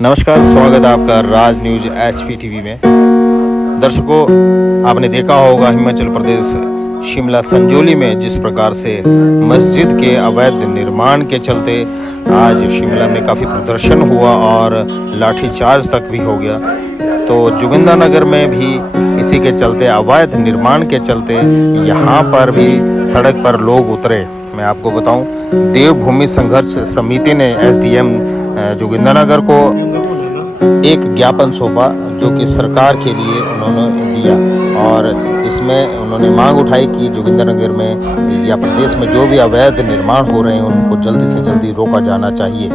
नमस्कार, स्वागत है आपका राज न्यूज HPTV में। दर्शकों, आपने देखा होगा हिमाचल प्रदेश शिमला संजौली में जिस प्रकार से मस्जिद के अवैध निर्माण के चलते आज शिमला में काफ़ी प्रदर्शन हुआ और लाठीचार्ज तक भी हो गया। तो जोगिंद्रनगर में भी इसी के चलते अवैध निर्माण के चलते यहाँ पर भी सड़क पर लोग उतरे। मैं आपको बताऊं, देवभूमि संघर्ष समिति ने SDM जोगिंद्रनगर को एक ज्ञापन सौंपा जो कि सरकार के लिए उन्होंने दिया और इसमें उन्होंने मांग उठाई कि जोगिंद्रनगर में या प्रदेश में जो भी अवैध निर्माण हो रहे हैं उनको जल्दी से जल्दी रोका जाना चाहिए।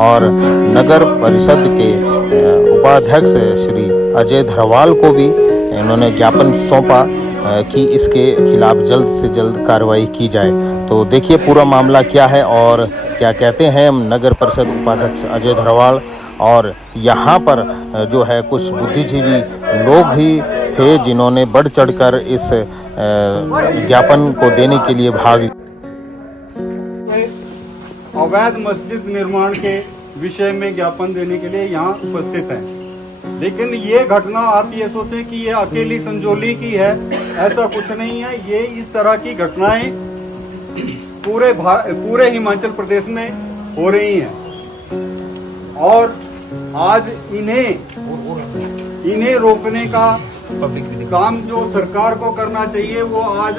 और नगर परिषद के उपाध्यक्ष श्री अजय धरवाल को भी इन्होंने ज्ञापन सौंपा कि इसके खिलाफ जल्द से जल्द कार्रवाई की जाए। तो देखिए पूरा मामला क्या है और क्या कहते हैं नगर परिषद उपाध्यक्ष अजय धरवाल। और यहाँ पर जो है कुछ बुद्धिजीवी लोग भी थे जिन्होंने बढ़ चढ़कर इस ज्ञापन को देने के लिए भाग। अवैध मस्जिद निर्माण के विषय में ज्ञापन देने के लिए यहाँ उपस्थित हैं। लेकिन ये घटना आप ये सोचें कि ये अकेली संजौली की है, ऐसा कुछ नहीं है। ये इस तरह की घटनाएं पूरे हिमाचल प्रदेश में हो रही हैं और आज इन्हें रोकने का काम जो सरकार को करना चाहिए वो आज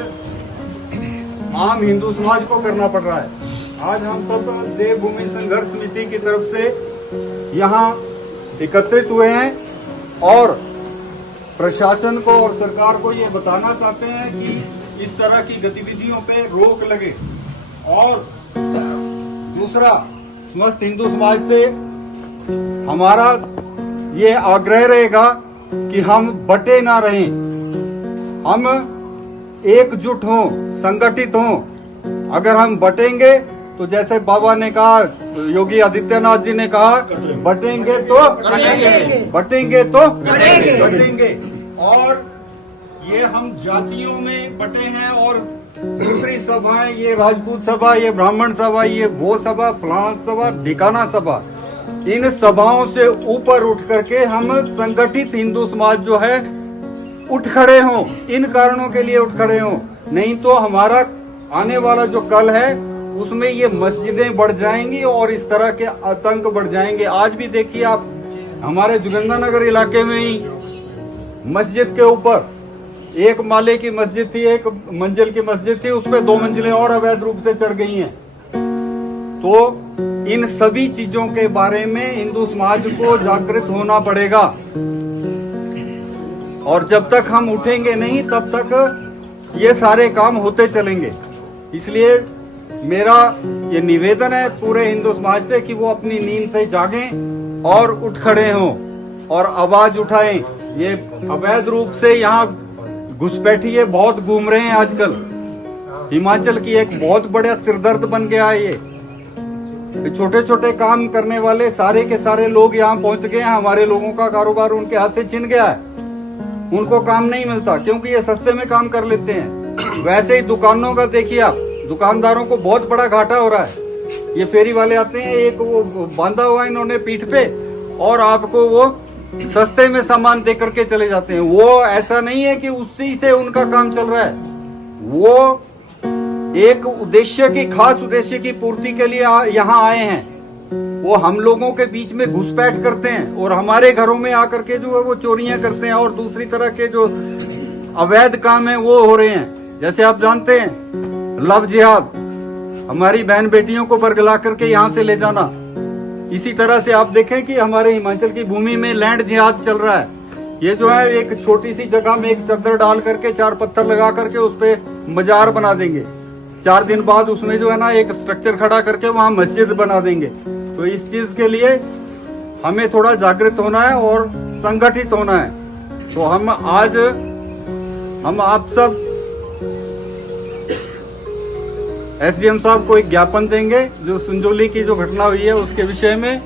आम हिंदू समाज को करना पड़ रहा है। आज हम सब देवभूमि संघर्ष समिति की तरफ से यहाँ एकत्रित हुए हैं और प्रशासन को और सरकार को ये बताना चाहते हैं कि इस तरह की गतिविधियों पे रोक लगे। और दूसरा, समस्त हिंदू समाज से हमारा ये आग्रह रहेगा कि हम बटे ना रहें, हम एकजुट हों, संगठित हों। अगर हम बटेंगे तो जैसे बाबा ने कहा, योगी आदित्यनाथ जी ने कहा, बटेंगे तो बटेंगे तो बटेंगे। और ये हम जातियों में बटे हैं और दूसरी सभाएं, ये राजपूत सभा, ये ब्राह्मण सभा, ये वो सभा, फलाना सभा, ढिकाना सभा, इन सभाओं से ऊपर उठ करके हम संगठित हिंदू समाज जो है उठ खड़े हों, इन कारणों के लिए उठ खड़े हों। नहीं तो हमारा आने वाला जो कल है उसमें ये मस्जिदें बढ़ जाएंगी और इस तरह के आतंक बढ़ जाएंगे। आज भी देखिए आप, हमारे जोगिंद्रनगर इलाके में ही मस्जिद के ऊपर एक माले की मस्जिद थी, एक मंजिल की मस्जिद थी, उस पे 2 मंजिलें और अवैध रूप से चढ़ गई हैं। तो इन सभी चीजों के बारे में हिंदू समाज को जागृत होना पड़ेगा और जब तक हम उठेंगे नहीं तब तक ये सारे काम होते चलेंगे। इसलिए मेरा ये निवेदन है पूरे हिंदू समाज से कि वो अपनी नींद से जागें और उठ खड़े हों और आवाज उठाएं। ये अवैध रूप से यहाँ घुसपैठिए बहुत घूम रहे हैं आजकल। हिमाचल की एक बहुत बड़ा सिरदर्द बन गया है ये। छोटे छोटे काम करने वाले सारे के सारे लोग यहाँ पहुंच गए हैं। हमारे लोगों का कारोबार उनके हाथ से छिन गया है, उनको काम नहीं मिलता क्योंकि ये सस्ते में काम कर लेते हैं। वैसे ही दुकानों का देखिए आप, दुकानदारों को बहुत बड़ा घाटा हो रहा है। ये फेरी वाले आते हैं, एक वो बांधा हुआ इन्होंने पीठ पे और आपको वो सस्ते में सामान दे करके चले जाते हैं। वो ऐसा नहीं है कि उसी से उनका काम चल रहा है, वो एक उद्देश्य की, खास उद्देश्य की पूर्ति के लिए यहाँ आए हैं। वो हम लोगों के बीच में घुसपैठ करते हैं और हमारे घरों में आकर के जो है वो चोरियां करते हैं और दूसरी तरह के जो अवैध काम है वो हो रहे हैं। जैसे आप जानते हैं लव जिहाद, हमारी बहन बेटियों को बरगला करके यहाँ से ले जाना। इसी तरह से आप देखें कि हमारे हिमाचल की भूमि में लैंड जिहाद चल रहा है। ये जो है एक छोटी सी जगह में एक चद्दर डाल करके 4 पत्थर लगा करके उस पे मजार बना देंगे। 4 दिन बाद उसमें जो है ना एक स्ट्रक्चर खड़ा करके वहां मस्जिद बना देंगे। तो इस चीज के लिए हमें थोड़ा जागृत होना है और संगठित होना है। तो हम आप सब SDM साहब को एक ज्ञापन देंगे जो संजौली की जो घटना हुई है उसके विषय में,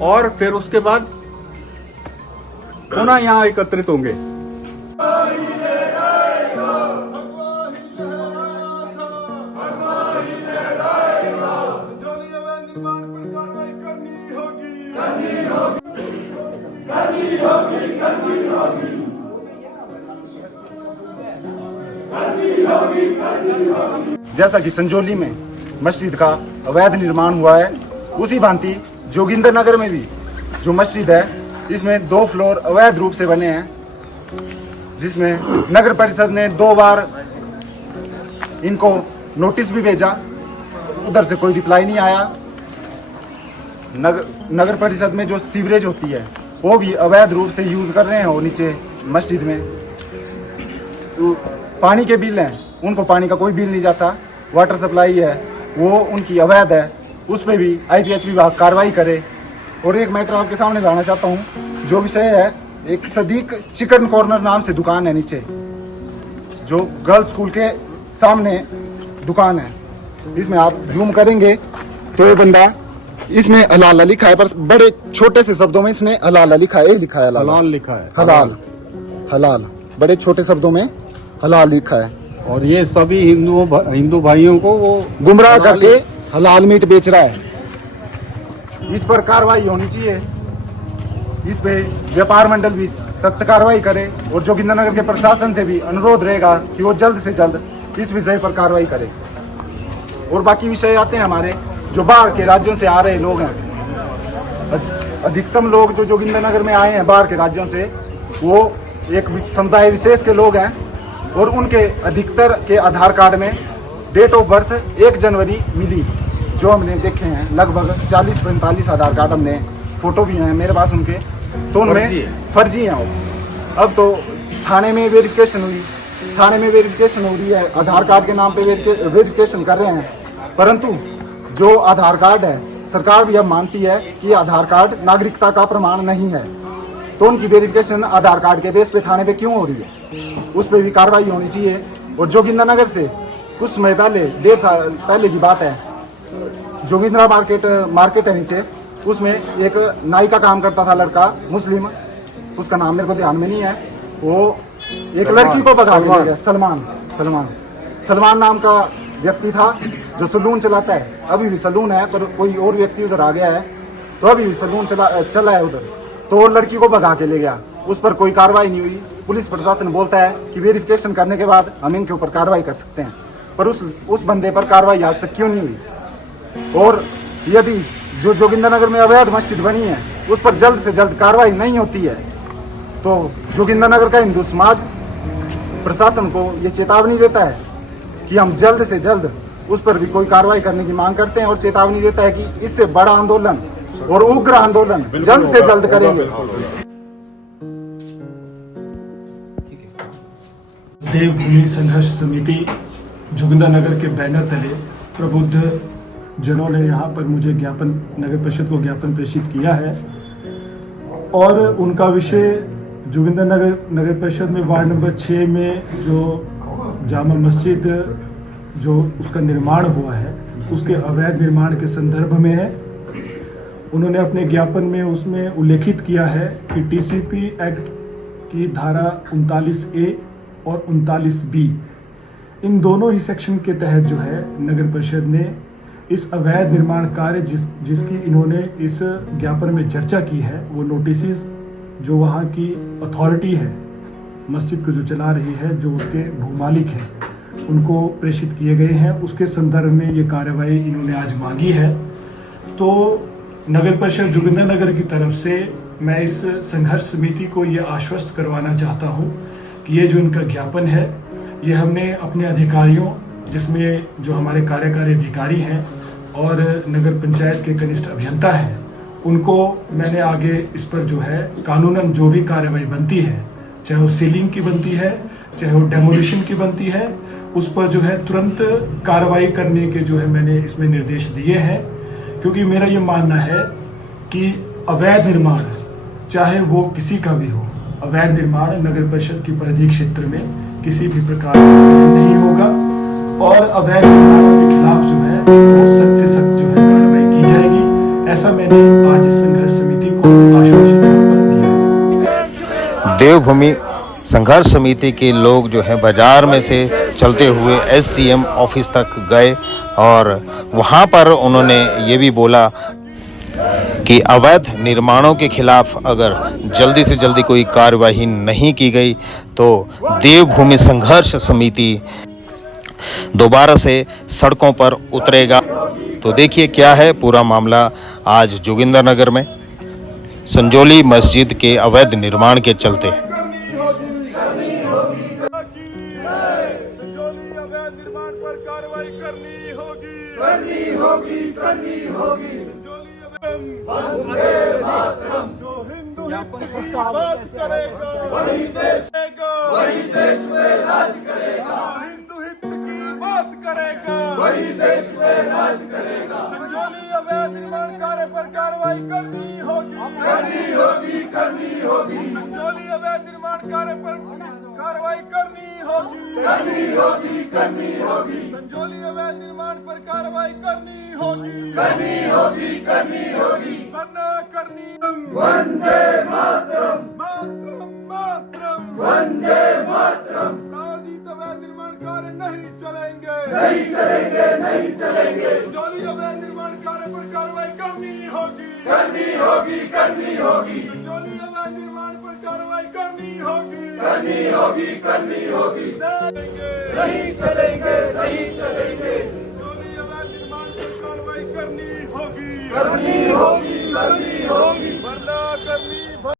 और फिर उसके बाद पुनः यहाँ एकत्रित होंगे। जैसा कि संजौली में मस्जिद का अवैध निर्माण हुआ है, उसी भांति जोगिंदर नगर में भी जो मस्जिद है इसमें 2 फ्लोर अवैध रूप से बने हैं, जिसमें नगर परिषद ने 2 बार इनको नोटिस भी भेजा, उधर से कोई रिप्लाई नहीं आया। नगर परिषद में जो सीवरेज होती है वो भी अवैध रूप से यूज़ कर रहे हैं वो नीचे मस्जिद में। तो पानी के बिल हैं, उनको पानी का कोई बिल नहीं जाता। वाटर सप्लाई है वो उनकी अवैध है, उस पर भी IPH विभाग कार्रवाई करे। और एक मैटर आपके सामने लाना चाहता हूँ, जो विषय है, एक सदीक चिकन कॉर्नर नाम से दुकान है नीचे, जो गर्ल्स स्कूल के सामने दुकान है। इसमें आप जूम करेंगे तो ये बंदा, इसमें हलाल लिखा है, पर बड़े छोटे से शब्दों में इसने हलाल लिखा है, लिखा है हलाल लिखा है, हलाल बड़े छोटे शब्दों में हलाल लिखा है। और ये सभी हिंदू भाइयों को वो गुमराह करके हलाल मीट बेच रहा है। इस पर कार्रवाई होनी चाहिए, इस पे व्यापार मंडल भी सख्त कार्रवाई करे और जोगिंदरनगर के प्रशासन से भी अनुरोध रहेगा कि वो जल्द से जल्द इस विषय पर कार्रवाई करे। और बाकी विषय आते हैं हमारे, जो बाहर के राज्यों से आ रहे लोग हैं, अधिकतम लोग जो जोगिंदरनगर में आए हैं बाहर के राज्यों से, वो एक समुदाय विशेष के लोग हैं और उनके अधिकतर के आधार कार्ड में डेट ऑफ बर्थ 1 जनवरी मिली। जो हमने देखे हैं लगभग 40-45 आधार कार्ड, हमने फोटो भी हैं मेरे पास उनके, तो उनमें फर्जी हैं वो। अब तो थाने में वेरिफिकेशन हुई, थाने में वेरिफिकेशन हो रही है, आधार कार्ड के नाम पे वेरिफिकेशन कर रहे हैं, परंतु जो आधार कार्ड है सरकार भी अब मानती है कि आधार कार्ड नागरिकता का प्रमाण नहीं है, तो उनकी वेरिफिकेशन आधार कार्ड के बेस पे थाने पे क्यों हो रही है, उस पर भी कार्रवाई होनी चाहिए। और जोगिंदरनगर से कुछ समय पहले, 1.5 साल पहले की बात है, जोगिंद्रा मार्केट है नीचे, उसमें एक नाई का काम करता था लड़का मुस्लिम, उसका नाम मेरे को ध्यान में नहीं है, वो एक लड़की को भगा के ले गया, सलमान नाम का व्यक्ति था जो सलून चलाता है, अभी भी सलून है, पर कोई और व्यक्ति उधर आ गया है, तो अभी भी सलून चला है उधर, तो वो लड़की को भगा के ले गया, उस पर कोई कार्रवाई नहीं हुई। पुलिस प्रशासन बोलता है कि वेरिफिकेशन करने के बाद हम इनके ऊपर कार्रवाई कर सकते हैं, पर उस बंदे पर कार्रवाई आज तक क्यों नहीं हुई। और यदि जो जोगिंदरनगर में अवैध मस्जिद बनी है उस पर जल्द से जल्द कार्रवाई नहीं होती है, तो जोगिंदरनगर का हिंदू समाज प्रशासन को ये चेतावनी देता है कि हम जल्द से जल्द उस पर भी कोई कार्रवाई करने की मांग करते हैं, और चेतावनी देता है कि इससे बड़ा आंदोलन और उग्र आंदोलन जल्द से जल्द करेंगे। देवभूमि संघर्ष समिति जोगिंदरनगर के बैनर तले प्रबुद्ध जनों ने यहाँ पर मुझे ज्ञापन, नगर परिषद को ज्ञापन प्रेषित किया है, और उनका विषय जोगिंदरनगर नगर परिषद में वार्ड नंबर 6 में जो जामा मस्जिद जो उसका निर्माण हुआ है उसके अवैध निर्माण के संदर्भ में है। उन्होंने अपने ज्ञापन में उसमें उल्लेखित किया है कि TCP एक्ट की धारा 39A और 39B, इन दोनों ही सेक्शन के तहत जो है नगर परिषद ने इस अवैध निर्माण कार्य जिसकी इन्होंने इस ज्ञापन में चर्चा की है, वो नोटिसेस जो वहाँ की अथॉरिटी है मस्जिद को जो चला रही है, जो उसके भूमालिक हैं, उनको प्रेषित किए गए हैं। उसके संदर्भ में ये कार्रवाई इन्होंने आज मांगी है। तो नगर परिषद जोगिंदरनगर की तरफ से मैं इस संघर्ष समिति को ये आश्वस्त करवाना चाहता हूँ कि ये जो इनका ज्ञापन है, ये हमने अपने अधिकारियों, जिसमें जो हमारे कार्यकारी अधिकारी हैं और नगर पंचायत के कनिष्ठ अभियंता हैं, उनको मैंने आगे इस पर जो है कानूनन जो भी कार्रवाई बनती है, चाहे वो सीलिंग की बनती है, चाहे वो डेमोलिशन की बनती है, उस पर जो है तुरंत कार्रवाई करने के जो है मैंने इसमें निर्देश दिए हैं। क्योंकि मेरा ये मानना है कि अवैध निर्माण चाहे वो किसी का भी हो, अवैध निर्माण नगर परिषद की परिधि क्षेत्र में किसी भी प्रकार से सहन नहीं होगा, और अवैध निर्माणों के खिलाफ जो है वो सख्त से सख्त जो है कार्रवाई की जाएगी। ऐसा मैंने आज इस संघर्ष समिति को आश्वासन दिया है। देवभूमि संघर्ष समिति के लोग जो है बाजार में से चलते हुए SDM ऑफिस तक गए, और वहाँ पर उन्होंने ये भी बोला कि अवैध निर्माणों के खिलाफ अगर जल्दी से जल्दी कोई कार्यवाही नहीं की गई तो देवभूमि संघर्ष समिति दोबारा से सड़कों पर उतरेगा। तो देखिए क्या है पूरा मामला आज जोगिंदरनगर में संजोली मस्जिद के अवैध निर्माण के चलते। वही देश में राज करेगा, हिंदू हित की बात करेगा, वही देश में राज करेगा। संजोली अवैध निर्माण कार्य पर कार्रवाई करनी होगी, करनी होगी, करनी होगी। संजोली अवैध निर्माण कार्य पर कार्रवाई करनी होगी, करनी होगी, करनी होगी। संजोली अवैध निर्माण पर कार्रवाई करनी होगी, करनी होगी, करनी होगी। वरना करनी वंदे मातरम, मातरम, मातरम, वंदे मातरम। राजीत अवैध निर्माण कार्य नहीं चलेंगे, नहीं चलेंगे, नहीं चलेंगे। संजोली अवैध निर्माण कार्य पर कार्रवाई करनी होगी, करनी होगी, करनी होगी। संजोली अवैध निर्माण पर कार्रवाई करनी होगी, करनी होगी, करनी होगी। नहीं चलेंगे, नहीं चलेंगे। संजोली अवैध निर्माण पर कार्रवाई करनी होगी, करनी होगी।